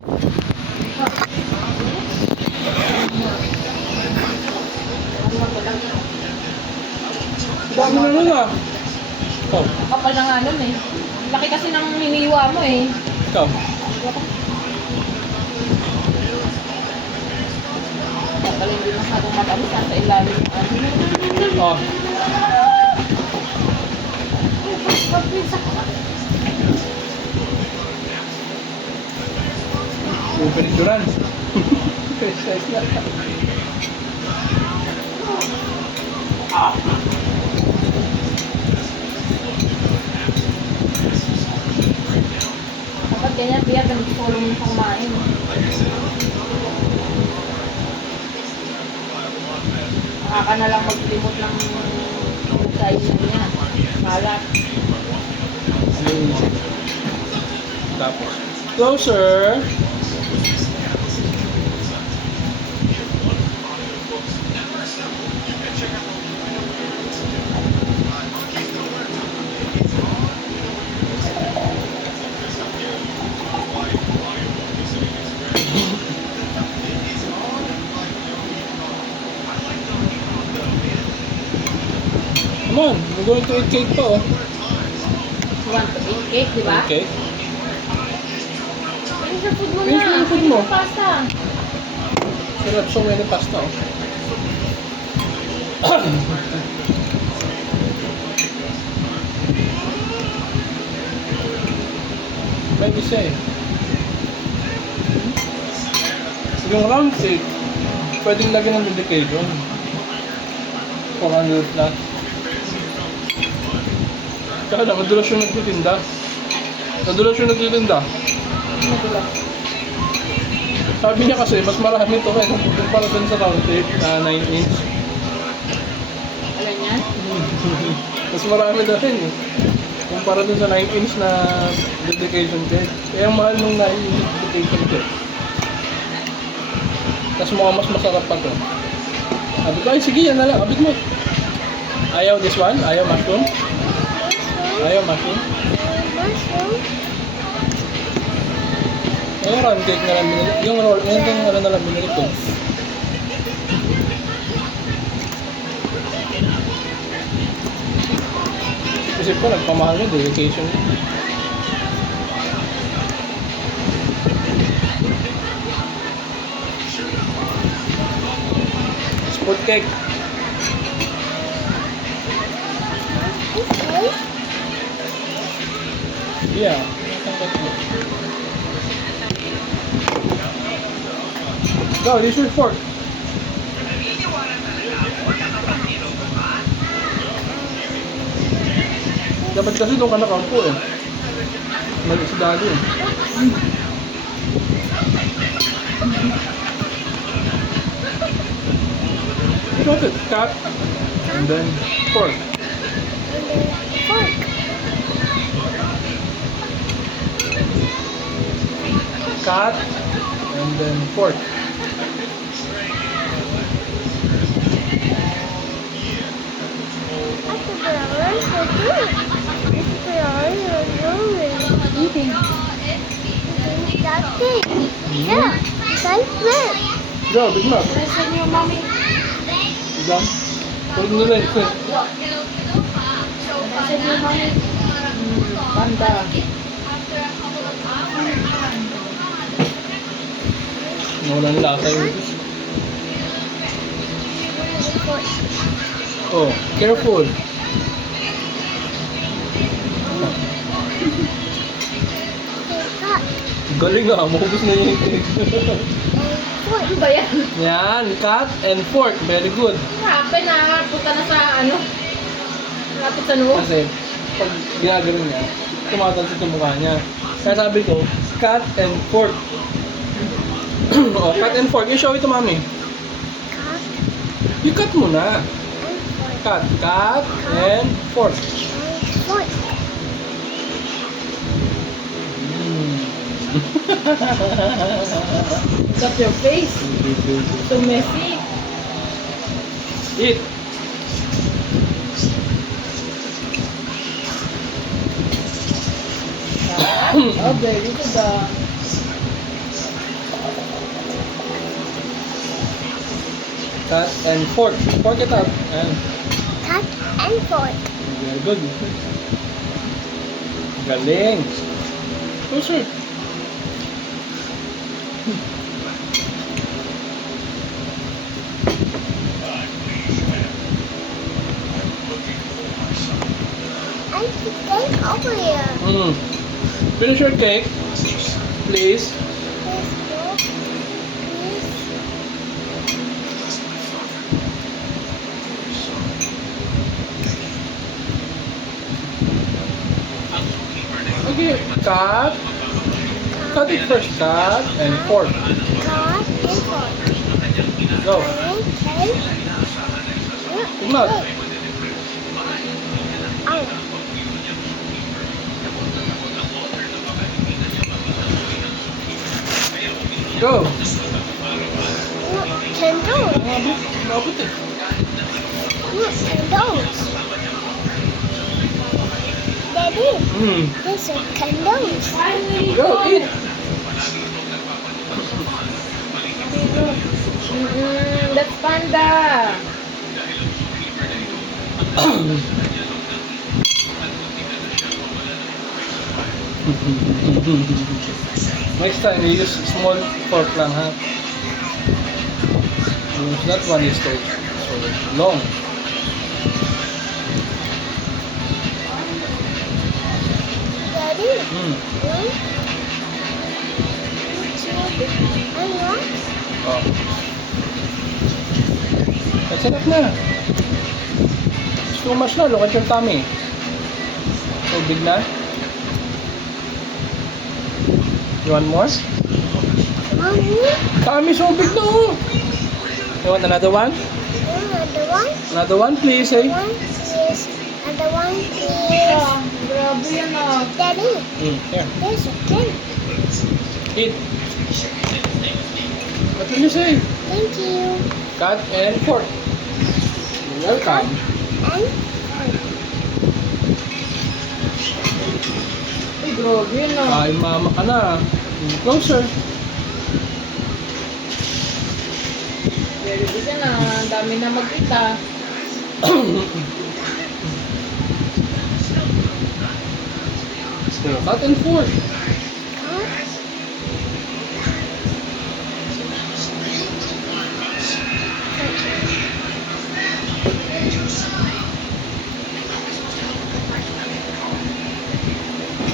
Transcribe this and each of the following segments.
Dami na nun ah. Ikaw. Kapal na nga nun eh. Laki kasi ng hiniwa mo eh. Ikaw. Kapal hindi masyadong matamis sa ilalim ng ano. Oh. Super endurance. Exercise na. Ah. Kapag ganyan, Pia, tulong mo sa kumain. Nakaka na lang maglimot ng size niya. Malat. Tapos. Closer. Come on, we're going to eat cake pa oh. You want to eat cake, di ba? Cake? Finish your food mo Finish na. yung food Finish mo. yung pasta. Sarap, so many pasta oh. May isa eh. Yung round cake, pwedeng lagyan ng dedication. 400 plus. Tsaka lang, madulas yung nagtitinda. Madulas yung nagtitinda. Madulas. Sabi niya kasi, mas marami ito kaya kumpara dun sa round cake na 9 inch. Alam yan? Mas marami daw rin eh. Kumpara dun sa 9 inch na dedication cake. Kaya ang mahal nung 9 inch dedication cake. Tapos mukhang mas masarap pa to. Sabi ko, ay sige yan na lang, abit mo. Ayaw this one? Ayaw mushroom? Ayaw mushroom? Yung round cake na lang binili. Yung roll, yung ano na lang binili ko. Isip ko, nagpamahal yung dedication. Sport cake. Yeah. Go, use your fork. Dapat kasi doon ka nakaupo eh. Mali si daddy eh. You got it, cut, and then fork. Cut, and then fork. Eating. Yeah, that's it. Go, big mouth. Listen your mommy. Done. Put nila ito. Listen your mommy. Panda. Nawalan lasa yun. Oh, careful. Galing ah, maubos na yung cake. Ano ba yan? Yan, cut and fork. Very good. Happen na. Punta na sa ano. Lapit sa noo. Kasi, pag ginagano niya, tumatansin sa mukha niya. Kaya sabi ko, cut and fork. Oh, cut and fork. You show it to mommy. You cut muna. Cut and fork. Look at your face. So messy. Eat. Oh, very good. Cut and fork. Fork it up. Ayan. Cut and fork. Very good. Galing. Closer. And the cake over here. Finish your cake, please. Let's go. Please. Okay, cut. Cut it first. Cut and fork. Cut and fork. Go. Okay. Good luck. Oh. Go. Look, candles. Mabot eh. Look, candles. Daddy, these are candles. Go, eat. That's panda. Next time, you use small fork lang, ha? Use that one is so long. Daddy, Mm. one, two, and one. Oh. That's enough na. It's too much na. Look at your tummy. So big na. You want more? Mommy, Tummy so big na, oh. You want another one? another one. Another one, please, eh? One is another one is Grabe yan ah. Daddy. Here. There's a cake. Eat. What will you say? Thank you. Cut and fork. You're welcome. And Ay, grabe yan ah. Kain mama ka na. Closer. Very good yan ah. Ang dami na magkita. Cut and fork.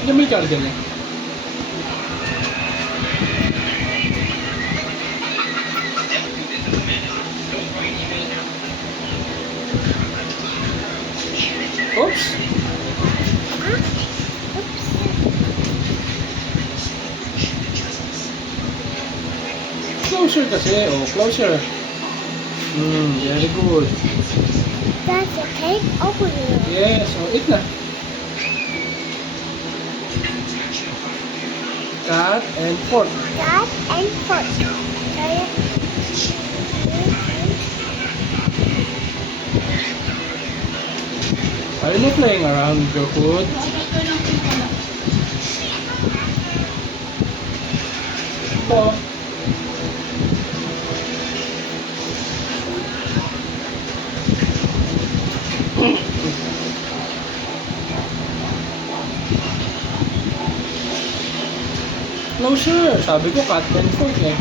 Yan may cardigan eh. Oops. Closer kasi. Oh, closer. Very good. that's a cake over here. Yes, oh, eat na. Cut and fork. Cut and fork. Try it. Are you not playing around with your food? Ito. No sure. Sabi ko cut and fork eh.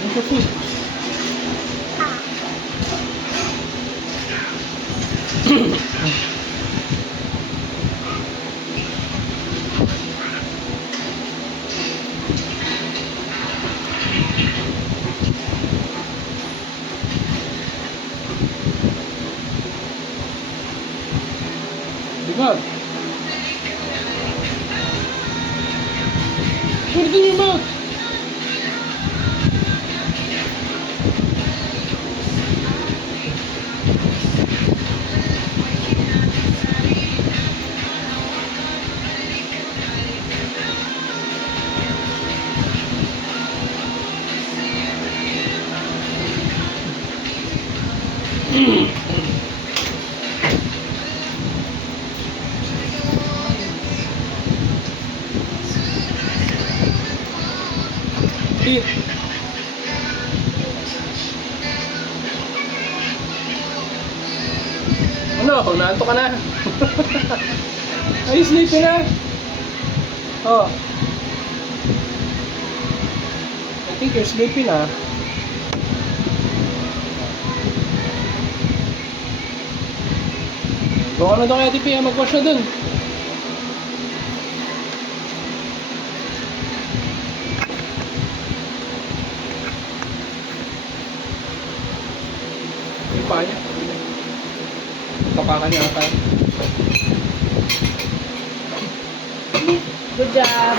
Where's your food? Diba? Put it in your mouth. teeth. Ano? Naanto ka na? Ay, sleepy na. Oh. I think you're sleepy na. Gawa na daw kaya Tipi, mag-wash na dun. Yung paa niya. Tapakan niya ata. Good job.